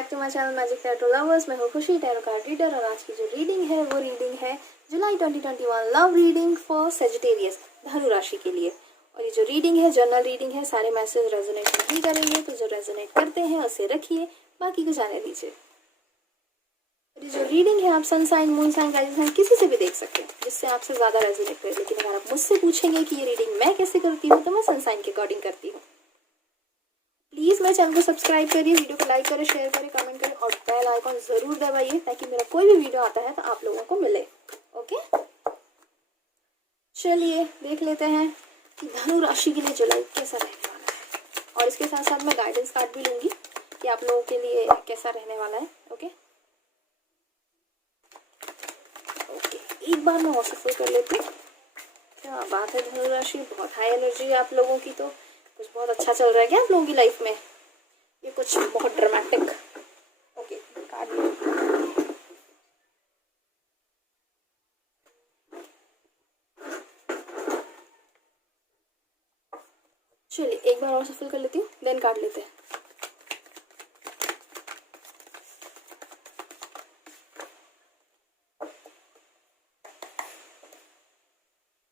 Back to my channel magic tarot lovers. मैं हूँ खुशी, टैरो कार्ड रीडर, और आज की जो रीडिंग है वो रीडिंग है जुलाई 2021 लव रीडिंग फॉर सेजिटेरियस, धनु राशि के लिए। और ये जो रीडिंग है जनरल रीडिंग है, सारे मैसेज रेजोनेट नहीं करेंगे, तो जो रेजोनेट करते हैं उसे रखिए, बाकी को जाने दीजिए। और ये जो रीडिंग है आप sun sign, moon sign, rising sign किसी से भी देख सकते हैं जिससे आपसे ज़्यादा रेजोनेट करे। लेकिन अगर आप मुझसे पूछेंगे कि ये रीडिंग मैं कैसे करती हूँ, तो मैं सन साइन के अकॉर्डिंग करती हूँ। प्लीज़ मेरे चैनल को सब्सक्राइब करिए, वीडियो को लाइक करें, शेयर करें, कमेंट करें और बेल आइकॉन ज़रूर दबाइए ताकि मेरा कोई भी वीडियो आता है तो आप लोगों को मिले। ओके, चलिए देख लेते हैं कि धनु राशि के लिए जुलाई कैसा रहने वाला है। और इसके साथ साथ मैं गाइडेंस कार्ड भी लूँगी कि आप लोगों के लिए कैसा रहने वाला है। ओके ओके, एक बार मैं वॉशफुल कर लेती हूँ। क्या बात है धनु राशि, बहुत हाई एनर्जी है आप लोगों की, तो कुछ बहुत अच्छा चल रहा है क्या आप लोगों की लाइफ में? ये कुछ बहुत ड्रामेटिक। ओके, कार्ड लो। चलिए एक बार और सफल कर लेती हूँ, देन कार्ड लेते हैं।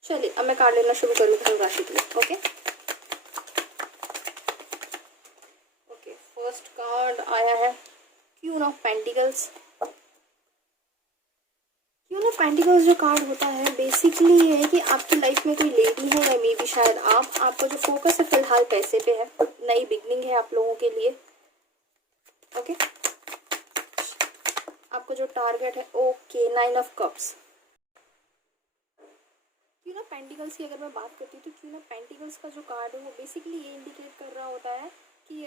चलिए अब मैं कार्ड लेना शुरू करूँ धनु राशि के लिए। ओके ओके, फर्स्ट कार्ड आया है queen of pentacles. Queen of pentacles जो कार्ड होता है बेसिकली ये है कि आपकी लाइफ में कोई लेडी है या मे बी शायद आपका जो फोकस है फिलहाल पैसे पे है, नई बिगनिंग है आप लोगों के लिए। ओके, आपका जो टारगेट है, okay, 9 of cups. Queen of pentacles की अगर मैं बात करती हूँ तो क्वीन ऑफ पेंटिकल्स का जो कार्ड है वो बेसिकली ये इंडिकेट कर रहा होता है कि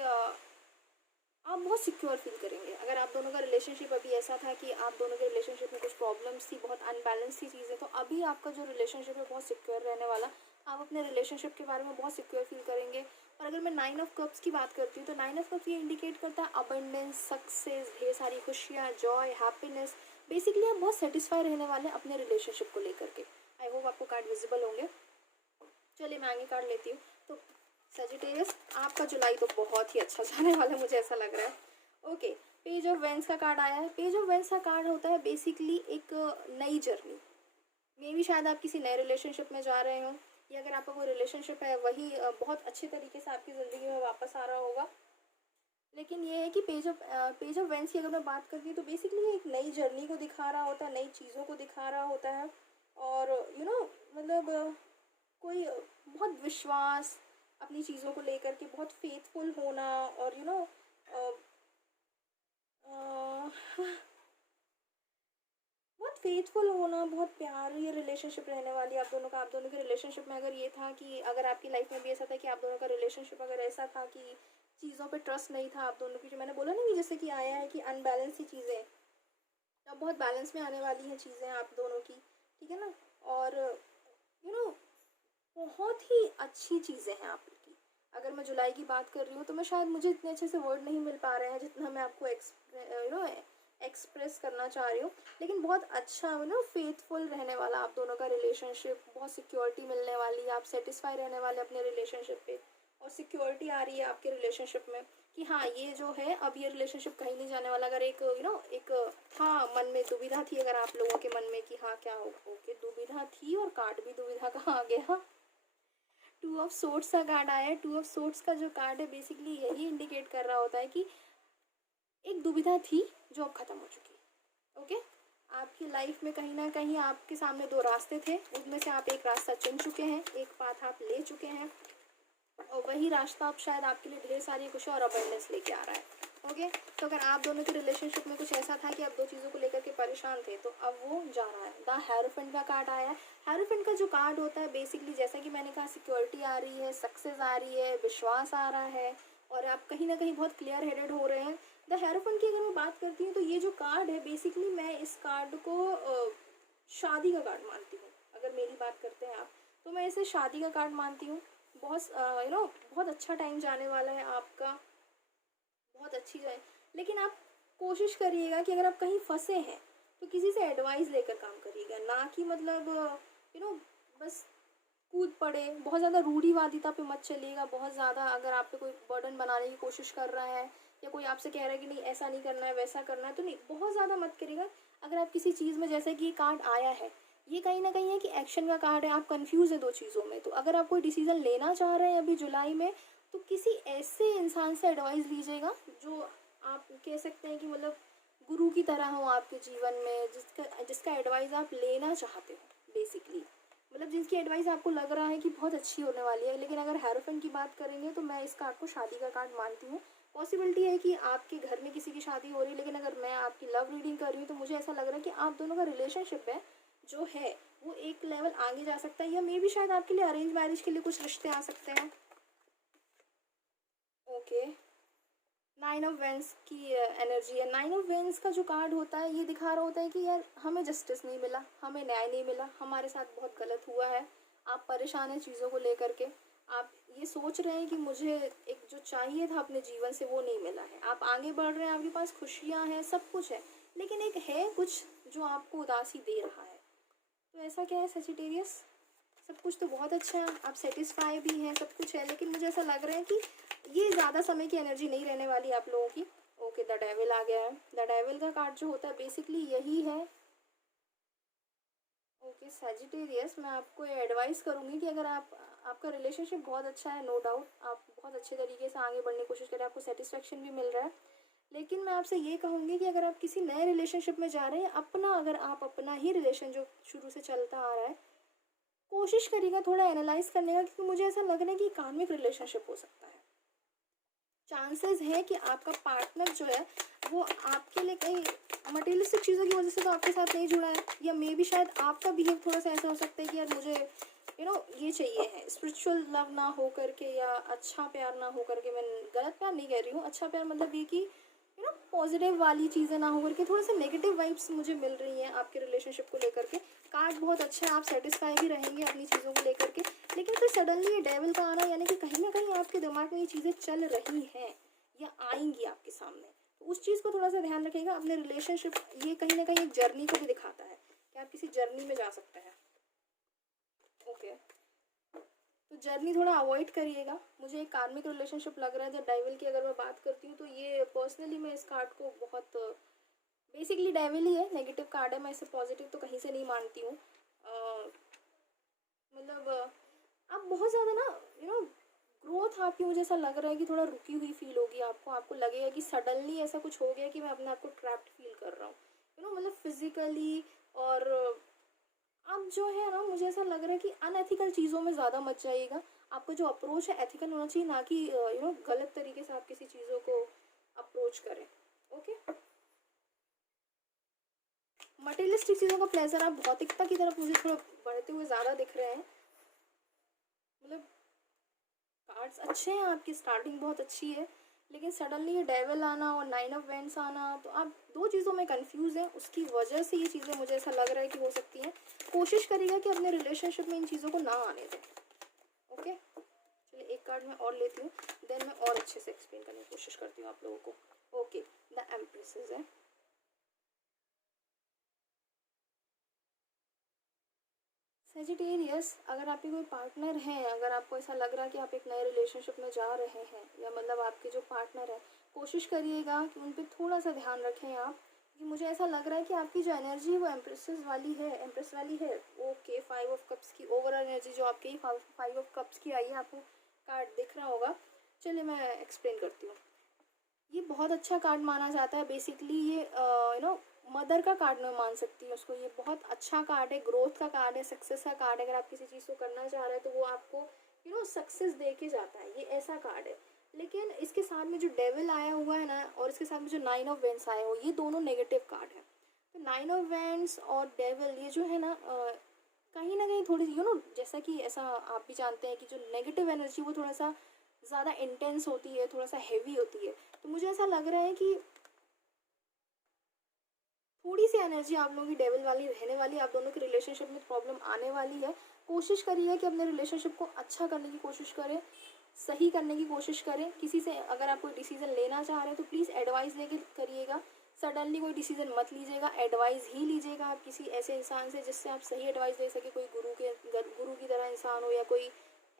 आप बहुत सिक्योर फील करेंगे। अगर आप दोनों का रिलेशनशिप अभी ऐसा था कि आप दोनों के रिलेशनशिप में कुछ प्रॉब्लम्स थी, बहुत अनबैलेंस थी चीज़ें, तो अभी आपका जो रिलेशनशिप है बहुत सिक्योर रहने वाला। आप अपने रिलेशनशिप के बारे में बहुत सिक्योर फील करेंगे। और अगर मैं 9 ऑफ कप्स की बात करती हूँ तो 9 ऑफ कप्स ये इंडिकेट करता है अबंडेंस, सक्सेस, ढेर सारी खुशियाँ, जॉय, हैप्पीनेस। बेसिकली आप बहुत सेटिस्फाई रहने वाले अपने रिलेशनशिप को लेकर के। आई होप आपको कार्ड विजिबल होंगे। चलिए मैं आगे कार्ड लेती हूँ। तो सेजिटेरियस, आपका जुलाई तो बहुत ही अच्छा जाने वाला है, मुझे ऐसा लग रहा है। ओके, पेज ऑफ वेंस का कार्ड आया है। पेज ऑफ वेंस का कार्ड होता है बेसिकली एक नई जर्नी। मे भी शायद आप किसी नए रिलेशनशिप में जा रहे हो, या अगर आपका कोई रिलेशनशिप है वही बहुत अच्छे तरीके से आपकी ज़िंदगी में वापस आ रहा होगा। लेकिन ये है कि पेज ऑफ वेंस की अगर मैं बात करती हूँ तो बेसिकली एक नई जर्नी को दिखा रहा होता है, नई चीज़ों को दिखा रहा होता है। और मतलब कोई बहुत विश्वास अपनी चीज़ों को लेकर के, बहुत फेथफुल होना, और बहुत फेथफुल होना, बहुत प्यारी रिलेशनशिप रहने वाली आप दोनों का। आप दोनों के रिलेशनशिप में अगर ये था कि अगर आपकी लाइफ में भी ऐसा था कि आप दोनों का रिलेशनशिप अगर ऐसा था कि चीज़ों पे ट्रस्ट नहीं था आप दोनों की, जो मैंने बोला ना कि जैसे कि आया है कि अनबैलेंस ही चीज़ें, अब बहुत बैलेंस में आने वाली हैं चीज़ें आप दोनों की, ठीक है ना। और यू नो बहुत ही अच्छी चीज़ें हैं आपकी। अगर मैं जुलाई की बात कर रही हूँ तो मैं शायद, मुझे इतने अच्छे से वर्ड नहीं मिल पा रहे हैं जितना मैं आपको एक्सप्रेस करना चाह रही हूँ। लेकिन बहुत अच्छा फेथफुल रहने वाला आप दोनों का रिलेशनशिप, बहुत सिक्योरिटी मिलने वाली है, आप सेटिस्फाई रहने वाले अपने रिलेशनशिप पे, और सिक्योरिटी आ रही है आपके रिलेशनशिप में कि हाँ ये जो है अब ये रिलेशनशिप कहीं नहीं जाने वाला। अगर एक एक था मन में दुविधा थी अगर आप लोगों के मन में कि हाँ क्या होगा, ओके दुविधा थी, और कार्ड भी दुविधा का आ गया। 2 ऑफ सोर्ड्स का कार्ड आया है। 2 ऑफ सोर्ड्स का जो कार्ड है बेसिकली यही इंडिकेट कर रहा होता है कि एक दुविधा थी जो अब खत्म हो चुकी है। ओके, आपकी लाइफ में कहीं ना कहीं आपके सामने 2 रास्ते थे, उसमें से आप एक रास्ता चुन चुके हैं, एक पाथ आप ले चुके हैं, और वही रास्ता अब शायद आपके लिए ढेर सारी खुशी और अबंडेंस लेके आ रहा है। ओके, तो अगर आप दोनों के रिलेशनशिप में कुछ ऐसा था कि आप 2 चीज़ों को लेकर के परेशान थे, तो अब वो जा रहा है। द हेरोफेंट का कार्ड आया है। हेरोफेंट का जो कार्ड होता है बेसिकली, जैसा कि मैंने कहा, सिक्योरिटी आ रही है, सक्सेस आ रही है, विश्वास आ रहा है, और आप कहीं ना कहीं बहुत क्लियर हेडेड हो रहे हैं। द हेरोफेंट की अगर मैं बात करती हूँ तो ये जो कार्ड है बेसिकली, मैं इस कार्ड को शादी का कार्ड मानती हूँ। अगर मेरी बात करते हैं आप, तो मैं इसे शादी का कार्ड मानती हूँ। बहुत बहुत अच्छा टाइम जाने वाला है आपका, बहुत अच्छी जाए। लेकिन आप कोशिश करिएगा कि अगर आप कहीं फंसे हैं तो किसी से एडवाइस लेकर काम करिएगा, ना कि मतलब बस कूद पड़े। बहुत ज़्यादा रूढ़िवादिता पे मत चलिएगा। बहुत ज़्यादा अगर आप पे कोई बर्डन बनाने की कोशिश कर रहा है या कोई आपसे कह रहा है कि नहीं ऐसा नहीं करना है वैसा करना है, तो नहीं, बहुत ज़्यादा मत करिएगा। अगर आप किसी चीज़ में, जैसे कि ये कार्ड आया है, ये कहीं ना कहीं है कि एक्शन का कार्ड है, आप कंफ्यूज है दो चीज़ों में। तो अगर आप कोई डिसीजन लेना चाह रहे हैं अभी जुलाई में, तो किसी ऐसे इंसान से एडवाइस लीजिएगा जो आप कह सकते हैं कि मतलब गुरु की तरह हो आपके जीवन में, जिसका जिसका एडवाइस आप लेना चाहते हो बेसिकली, मतलब जिनकी एडवाइस आपको लग रहा है कि बहुत अच्छी होने वाली है। लेकिन अगर हेरोफेंट की बात करेंगे तो मैं इस कार्ड को शादी का कार्ड मानती हूँ। पॉसिबिलिटी है कि आपके घर में किसी की शादी हो रही है, लेकिन अगर मैं आपकी लव रीडिंग कर रही हूँ तो मुझे ऐसा लग रहा है कि आप दोनों का रिलेशनशिप है जो है वो एक लेवल आगे जा सकता है, या मे भी शायद आपके लिए अरेंज मैरिज के लिए कुछ रिश्ते आ सकते हैं। ओके, 9 ऑफ वेंस की एनर्जी है। 9 ऑफ वेंस का जो कार्ड होता है ये दिखा रहा होता है कि यार हमें जस्टिस नहीं मिला, हमें न्याय नहीं मिला, हमारे साथ बहुत गलत हुआ है। आप परेशान हैं चीज़ों को लेकर के, आप ये सोच रहे हैं कि मुझे एक जो चाहिए था अपने जीवन से वो नहीं मिला है। आप आगे बढ़ रहे हैं, आपके पास खुशियाँ हैं, सब कुछ है, लेकिन एक है कुछ जो आपको उदासी दे रहा है। तो ऐसा क्या है सजिटेरियस? सब कुछ तो बहुत अच्छा है, आप सेटिस्फाई भी हैं, सब कुछ है, लेकिन मुझे ऐसा लग रहा है कि ये ज़्यादा समय की एनर्जी नहीं रहने वाली आप लोगों की। ओके, द डेविल आ गया है। द डेविल का कार्ड जो होता है बेसिकली यही है। ओके सजिटेरियस, मैं आपको ये एडवाइस करूँगी कि अगर आपका रिलेशनशिप बहुत अच्छा है, नो डाउट आप बहुत अच्छे तरीके से आगे बढ़ने की कोशिश करें, आपको सेटिस्फेक्शन भी मिल रहा है, लेकिन मैं आपसे ये कहूँगी कि अगर आप किसी नए रिलेशनशिप में जा रहे हैं, अगर आप अपना ही रिलेशन जो शुरू से चलता आ रहा है, कोशिश करिएगा थोड़ा एनालाइज करने का, क्योंकि मुझे ऐसा लग रहा है कि कार्मिक रिलेशनशिप हो सकता है। चांसेस है कि आपका पार्टनर जो है वो आपके लिए कहीं मटेरियलिस्टिक चीज़ों की वजह से तो आपके साथ नहीं जुड़ा है, या मे बी शायद आपका बिहेव थोड़ा सा ऐसा हो सकता है कि यार मुझे ये चाहिए है, स्पिरिचुअल लव ना हो करके या अच्छा प्यार ना हो करके, मैं गलत प्यार नहीं कह रही हूँ, अच्छा प्यार मतलब ये कि पॉजिटिव वाली चीज़ें ना हो करके थोड़ा सा नेगेटिव वाइब्स मुझे मिल रही हैं आपके रिलेशनशिप को लेकर के। कार्ड बहुत अच्छा है, आप सेटिस्फाई भी रहेंगे अपनी चीज़ों को लेकर के, लेकिन फिर सडनली ये डेविल का आना, यानी कि कहीं ना कहीं आपके दिमाग में ये चीज़ें चल रही हैं या आएंगी आपके सामने, तो उस चीज़ को थोड़ा सा ध्यान रखिएगा अपने रिलेशनशिप। ये कहीं ना कहीं एक जर्नी को भी दिखाता है कि आप किसी जर्नी में जा सकते हैं। ओके, तो जर्नी थोड़ा अवॉइड करिएगा। मुझे एक कार्मिक रिलेशनशिप लग रहा है द डेविल की अगर मैं बात करती हूँ तो ये पर्सनली मैं इस कार्ड को बहुत, बेसिकली डेविल ही है, नेगेटिव कार्ड है, मैं इसे पॉजिटिव तो कहीं से नहीं मानती हूँ। मतलब आप बहुत ज़्यादा ना ग्रोथ आपकी, मुझे ऐसा लग रहा है कि थोड़ा रुकी हुई फील होगी आपको, आपको लगेगा कि सडनली ऐसा कुछ हो गया कि मैं अपने आप को ट्रैप्ड फील कर रहा हूँ, मतलब फिजिकली। और आप जो है ना, मुझे ऐसा लग रहा है कि अनएथिकल चीज़ों में ज़्यादा मत जाइएगा। आपका जो अप्रोच है एथिकल होना चाहिए, ना कि गलत तरीके से आप किसी चीज़ों को अप्रोच करें। ओके, मटेरियलिस्टिक चीज़ों का प्लेजर आप भौतिकता की तरफ मुझे थोड़ा बढ़ते हुए ज़्यादा दिख रहे हैं। मतलब कार्ड्स अच्छे हैं आपकी, स्टार्टिंग बहुत अच्छी है, लेकिन सडनली ये डेविल आना और 9 ऑफ वेंट्स आना, तो आप दो चीज़ों में कंफ्यूज हैं, उसकी वजह से ये चीज़ें मुझे ऐसा लग रहा है कि हो सकती हैं। कोशिश करिएगा कि अपने रिलेशनशिप में इन चीज़ों को ना आने दें। ओके, चलिए एक कार्ड मैं और लेती हूँ, देन मैं और अच्छे से एक्सप्लेन करने की कोशिश करती हूँ आप लोगों को। ओके, द एम्प्रेसेस है। सेजिटेरियस, अगर आपके कोई पार्टनर हैं, अगर आपको ऐसा लग रहा है कि आप एक नए रिलेशनशिप में जा रहे हैं, या मतलब आपके जो पार्टनर हैं, कोशिश करिएगा कि उन पर थोड़ा सा ध्यान रखें आप, कि मुझे ऐसा लग रहा है कि आपकी जो एनर्जी है वो एम्प्रेस वाली है। ओके, 5 ऑफ कप्स की ओवरऑल एनर्जी जो आपकी 5 ऑफ कप्स की आई है, आपको कार्ड दिख रहा होगा। चलिए मैं एक्सप्लेन करती हूँ। ये बहुत अच्छा कार्ड माना जाता है, बेसिकली ये मदर का कार्ड मैं मान सकती हूँ उसको। ये बहुत अच्छा कार्ड है, ग्रोथ का कार्ड है, सक्सेस का कार्ड है। अगर आप किसी चीज़ को करना चाह रहे हैं तो वो आपको सक्सेस दे के जाता है, ये ऐसा कार्ड है। लेकिन इसके साथ में जो डेविल आया हुआ है ना, और इसके साथ में जो 9 ऑफ वेंट्स आया हुआ, ये दोनों नेगेटिव कार्ड है। तो 9 ऑफ वेंट्स और डेविल ये जो है ना, कहीं ना कहीं थोड़ी जैसा कि ऐसा आप भी जानते हैं कि जो नेगेटिव एनर्जी वो थोड़ा सा ज़्यादा इंटेंस होती है, थोड़ा सा हैवी होती है। तो मुझे ऐसा लग रहा है कि थोड़ी सी एनर्जी आप लोगों की डेविल वाली रहने वाली है, आप दोनों के रिलेशनशिप में प्रॉब्लम आने वाली है। कोशिश करिए कि अपने रिलेशनशिप को अच्छा करने की कोशिश करें, सही करने की कोशिश करें। किसी से अगर आप कोई डिसीज़न लेना चाह रहे हैं तो प्लीज़ एडवाइस लेके करिएगा, सडनली कोई डिसीज़न मत लीजिएगा, एडवाइस ही लीजिएगा आप किसी ऐसे इंसान से जिससे आप सही एडवाइस ले सके। कोई गुरु की तरह इंसान हो, या कोई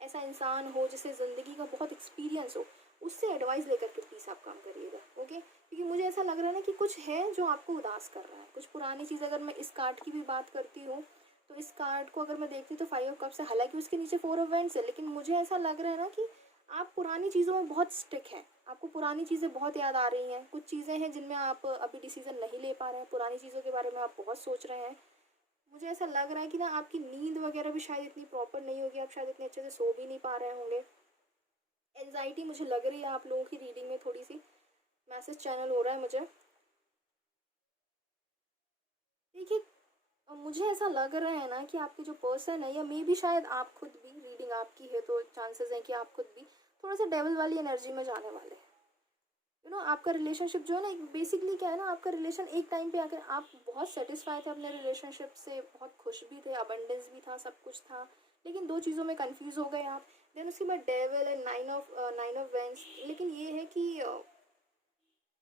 ऐसा इंसान हो जिससे ज़िंदगी का बहुत एक्सपीरियंस हो, उससे एडवाइस लेकर के प्लीज़ आप काम करिएगा। ओके, क्योंकि मुझे ऐसा लग रहा है ना कि कुछ है जो आपको उदास कर रहा है, कुछ पुरानी चीज़। अगर मैं इस कार्ड की भी बात करती हूँ तो इस कार्ड को अगर मैं देखती हूँ तो 5 ऑफ कप्स है, हालांकि उसके नीचे 4 ऑफ वैंड्स है, लेकिन मुझे ऐसा लग रहा है ना कि आप पुरानी चीज़ों में बहुत स्टिक हैं, आपको पुरानी चीज़ें बहुत याद आ रही हैं। कुछ चीज़ें हैं जिनमें आप अभी डिसीजन नहीं ले पा रहे हैं, पुरानी चीज़ों के बारे में आप बहुत सोच रहे हैं। मुझे ऐसा लग रहा है कि ना आपकी नींद वगैरह भी शायद इतनी प्रॉपर नहीं होगी, आप शायद इतने अच्छे से सो भी नहीं पा रहे होंगे। एंजाइटी मुझे लग रही है आप लोगों की रीडिंग में थोड़ी सी, मैसेज चैनल हो रहा है मुझे। देखिए, मुझे ऐसा लग रहा है ना कि आपके जो पर्सन है, या मे भी शायद आप खुद भी, रीडिंग आपकी है तो चांसेस हैं कि आप खुद भी थोड़ा सा डेविल वाली एनर्जी में जाने वाले हैं। आपका रिलेशनशिप जो है ना, एक बेसिकली क्या है ना, आपका रिलेशन एक टाइम पे आकर आप बहुत सेटिस्फाई थे अपने रिलेशनशिप से, बहुत खुश भी थे, अबंडेंस भी था, सब कुछ था, लेकिन दो चीज़ों में कंफ्यूज हो गए आप। देन उसके बाद devil and nine of wands. लेकिन ये है कि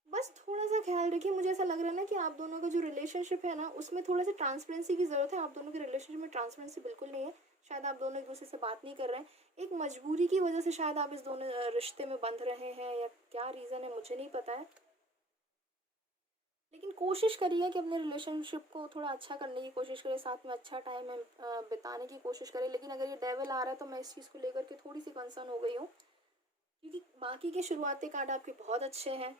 बस थोड़ा सा ख्याल रखिए। मुझे ऐसा लग रहा है ना कि आप दोनों का जो रिलेशनशिप है ना, उसमें थोड़ा सा ट्रांसपेरेंसी की ज़रूरत है। आप दोनों के रिलेशनशिप में ट्रांसपेरेंसी बिल्कुल नहीं है। शायद आप दोनों एक दूसरे से बात नहीं कर रहे हैं, एक मजबूरी की वजह से शायद आप इस दोनों रिश्ते में बंध रहे हैं, या क्या रीज़न है मुझे नहीं पता है। लेकिन कोशिश करिए कि अपने रिलेशनशिप को थोड़ा अच्छा करने की कोशिश करें, साथ में अच्छा टाइम बिताने की कोशिश करें। लेकिन अगर ये डेविल आ रहा है तो मैं इस चीज़ को लेकर के थोड़ी सी कंसर्न हो गई हूँ, क्योंकि बाकी के शुरुआती कार्ड आपके बहुत अच्छे हैं।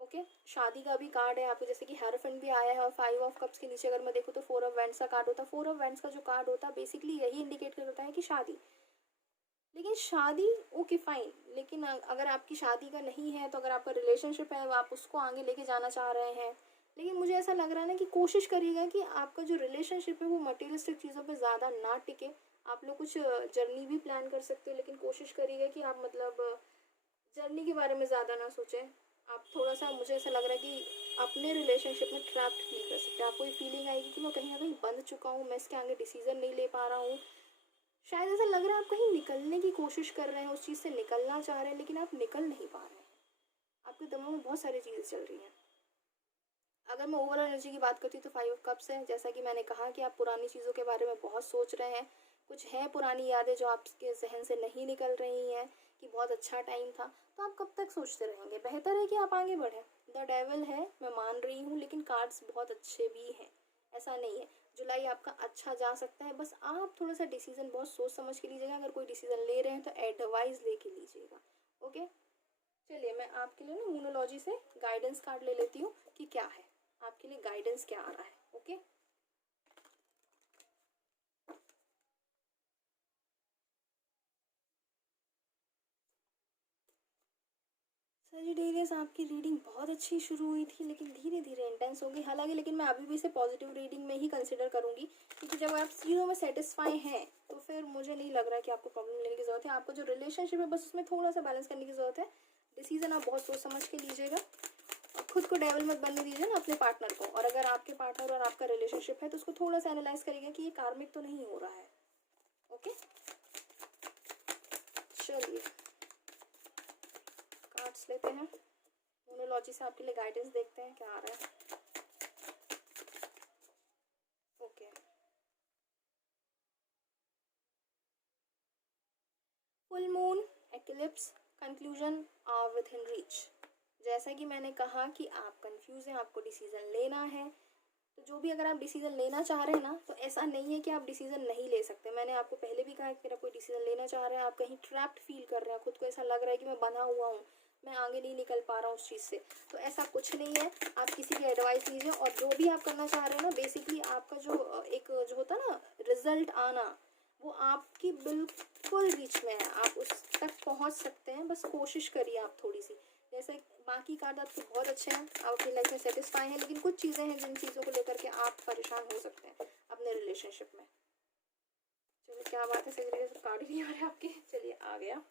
ओके, शादी का भी कार्ड है आपको, जैसे कि हेरोफेंट भी आया है, और 5 ऑफ कप्स के नीचे अगर मैं देखूँ तो 4 ऑफ वैंड्स का कार्ड होता है। 4 ऑफ वैंड्स का जो कार्ड होता है बेसिकली यही इंडिकेट करता है कि शादी। लेकिन शादी ओके फाइन, लेकिन अगर आपकी शादी का नहीं है तो अगर आपका रिलेशनशिप है, आप उसको आगे लेके जाना चाह रहे हैं। लेकिन मुझे ऐसा लग रहा है ना कि कोशिश करिएगा कि आपका जो रिलेशनशिप है वो मटेरियलिस्टिक चीज़ों पे ज़्यादा ना टिके। आप लोग कुछ जर्नी भी प्लान कर सकते हो, लेकिन कोशिश करिएगा कि आप मतलब जर्नी के बारे में ज़्यादा ना सोचें। आप थोड़ा सा, मुझे ऐसा लग रहा है कि अपने रिलेशनशिप में ट्रैप्ड फील कर सकते हैं। आपको ये फीलिंग आएगी कि मैं कहीं ना कहीं बंध चुका हूँ, मैं इसके आगे डिसीजन नहीं ले पा रहा हूँ। शायद ऐसा लग रहा है आप कहीं निकलने की कोशिश कर रहे हैं, उस चीज़ से निकलना चाह रहे हैं, लेकिन आप निकल नहीं पा रहे हैं। आपके दिमाग में बहुत सारी चीज़ें चल रही हैं। अगर मैं ओवरऑल एनर्जी की बात करती हूँ तो 5 ऑफ कप्स है। जैसा कि मैंने कहा कि आप पुरानी चीज़ों के बारे में बहुत सोच रहे हैं, कुछ हैं पुरानी यादें जो आपके जहन से नहीं निकल रही हैं कि बहुत अच्छा टाइम था, तो आप कब तक सोचते रहेंगे। बेहतर है कि आप आगे बढ़ें। द डेविल है, मैं मान रही हूँ, लेकिन कार्ड्स बहुत अच्छे भी हैं, ऐसा नहीं है। जुलाई आपका अच्छा जा सकता है, बस आप थोड़ा सा डिसीजन बहुत सोच समझ के लीजिएगा। अगर कोई डिसीजन ले रहे हैं तो एडवाइस लेके लीजिएगा। ओके, चलिए मैं आपके लिए ना मूनोलॉजी से गाइडेंस कार्ड ले लेती हूँ कि क्या है आपके लिए, गाइडेंस क्या आ रहा है। ओके, सजिटेरियस, आपकी रीडिंग बहुत अच्छी शुरू हुई थी, लेकिन धीरे धीरे इंटेंस होगी हालांकि, लेकिन मैं अभी भी इसे पॉजिटिव रीडिंग में ही कंसिडर करूंगी, क्योंकि जब आप चीज़ों में सेटिस्फाई हैं तो फिर मुझे नहीं लग रहा है कि आपको प्रॉब्लम लेने की ज़रूरत है। आपको जो रिलेशनशिप है बस उसमें थोड़ा सा बैलेंस करने की ज़रूरत है। डिसीजन आप बहुत सोच समझ के लीजिएगा, और खुद को डेवल मत बनने दीजिए ना अपने पार्टनर को। और अगर आपके पार्टनर और आपका रिलेशनशिप है तो उसको थोड़ा सा एनालाइज करिएगा कि ये कार्मिक तो नहीं हो रहा है। ओके, चलिए कार्ड्स लेते हैं, मोनोलॉजी से आपके लिए गाइडेंस देखते हैं क्या आ रहा है। Okay, full moon, eclipse, conclusion are within reach. जैसा कि मैंने कहा कि आप कंफ्यूज हैं, आपको डिसीजन लेना है, तो जो भी अगर आप डिसीजन लेना चाह रहे हैं ना, तो ऐसा नहीं है कि आप डिसीजन नहीं ले सकते। मैंने आपको पहले भी कहा कि मेरा कोई डिसीजन लेना चाह रहे हैं, आप कहीं ट्रैप्ड फील कर रहे हैं, खुद को ऐसा लग रहा है कि मैं बंधा हुआ हूँ, मैं आगे नहीं निकल पा रहा हूँ उस चीज़ से, तो ऐसा कुछ नहीं है। आप किसी की एडवाइस लीजिए, और जो भी आप करना चाह रहे हैं ना, बेसिकली आपका जो एक जो होता है ना रिजल्ट आना, वो आपकी बिल्कुल रीच में है, आप उस तक पहुँच सकते हैं। बस कोशिश करिए आप थोड़ी सी। जैसे बाकी कार्ड आपके बहुत अच्छे हैं, आप अपनी लाइफ में सेटिस्फाई हैं, लेकिन कुछ चीज़ें हैं जिन चीज़ों को लेकर के आप परेशान हो सकते हैं अपने रिलेशनशिप में। चलिए क्या बात है, सही तरीके से कार्ड ही नहीं आ रहे आपके। चलिए आ गया,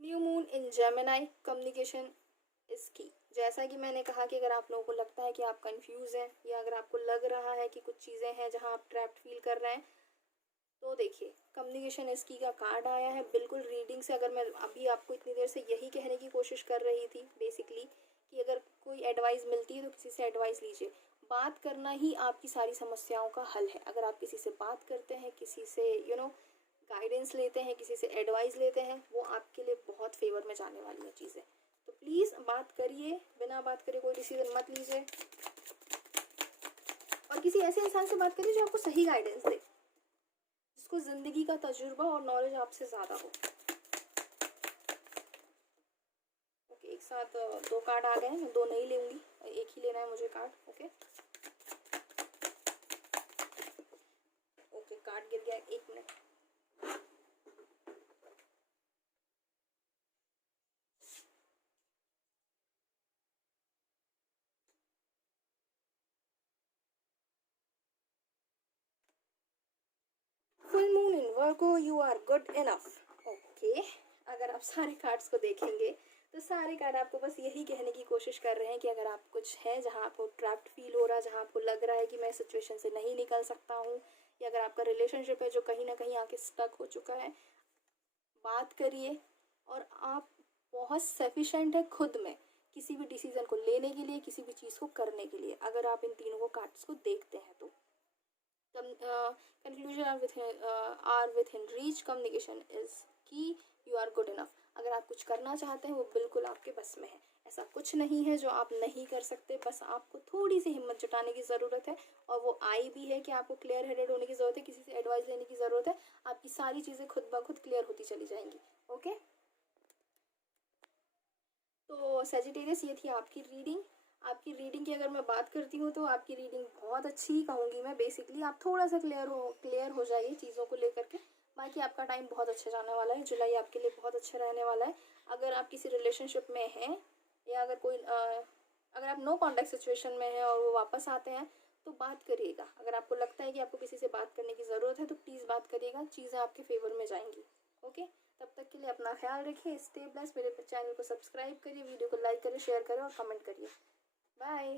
new moon in Gemini, communication is की। जैसा कि मैंने कहा कि अगर आप लोगों को लगता है कि आप कंफ्यूज हैं, या अगर आपको लग रहा है कि कुछ चीज़ें हैं जहां आप ट्रैप्ड फील कर रहे हैं, तो देखिए कम्युनिकेशन इज की का कार्ड आया है। बिल्कुल रीडिंग से, अगर मैं अभी आपको इतनी देर से यही कहने की कोशिश कर रही थी बेसिकली कि अगर कोई एडवाइस मिलती है तो किसी से एडवाइस लीजिए। बात करना ही आपकी सारी समस्याओं का हल है। अगर आप किसी से बात करते हैं, किसी से गाइडेंस लेते हैं, किसी से एडवाइस लेते हैं, वो आपके लिए बहुत फेवर में जाने वाली है चीज़ें। तो प्लीज़ बात करिए, बिना बात करे कोई डिसीजन मत लीजिए, और किसी ऐसे इंसान से बात करिए जो आपको सही गाइडेंस दे, जिसको ज़िंदगी का तजुर्बा और नॉलेज आपसे ज़्यादा हो। ओके, एक साथ 2 कार्ड आ गए हैं, मैं 2 नहीं लूँगी, एक ही लेना है मुझे कार्ड। ओके ओके, कार्ड गिर गया, 1 minute. Full moon in Virgo, you are good enough. Okay, अगर आप सारे कार्ड्स को देखेंगे तो सारे कार्ड आपको बस यही कहने की कोशिश कर रहे हैं कि अगर आप कुछ है जहाँ आपको ट्रैप्ड फील हो रहा है, जहाँ आपको लग रहा है कि मैं इस सिचुएशन से नहीं निकल सकता हूँ, या अगर आपका रिलेशनशिप है जो कहीं ना कहीं आके स्टक हो चुका है, बात करिए। और आप बहुत सफिशेंट है खुद में, किसी भी डिसीजन को लेने के लिए, किसी भी चीज़ को करने के लिए, अगर आप इन तीनों को कार्ड्स को देखते हैं तो। conclusion are within reach, communication is key, you are good enough। अगर आप कुछ करना चाहते हैं वो बिल्कुल आपके बस में है, ऐसा कुछ नहीं है जो आप नहीं कर सकते, बस आपको थोड़ी सी हिम्मत जुटाने की ज़रूरत है, और वो आई भी है कि आपको क्लियर हेडेड होने की ज़रूरत है, किसी से एडवाइस लेने की ज़रूरत है, आपकी सारी चीज़ें खुद ब खुद क्लियर होती चली जाएंगी। ओके, तो सेजिटेरियस, ये थी आपकी रीडिंग। आपकी रीडिंग की अगर मैं बात करती हूँ तो आपकी रीडिंग बहुत अच्छी कहूँगी मैं। बेसिकली आप थोड़ा सा क्लियर हो जाइए चीज़ों को लेकर के, बाकी आपका टाइम बहुत अच्छा जाने वाला है। जुलाई आपके लिए बहुत अच्छा रहने वाला है। अगर आप किसी रिलेशनशिप में हैं, या अगर कोई अगर आप नो कॉन्टैक्ट सिचुएशन में हैं और वो वापस आते हैं तो बात करिएगा। अगर आपको लगता है कि आपको किसी से बात करने की ज़रूरत है तो प्लीज़ बात करिएगा, चीज़ें आपके फेवर में जाएंगी। ओके, तब तक के लिए अपना ख्याल रखिए, स्टे ब्लेस्ड। मेरे चैनल को सब्सक्राइब करिए, वीडियो को लाइक करिए, शेयर करें और कमेंट करिए। बाय।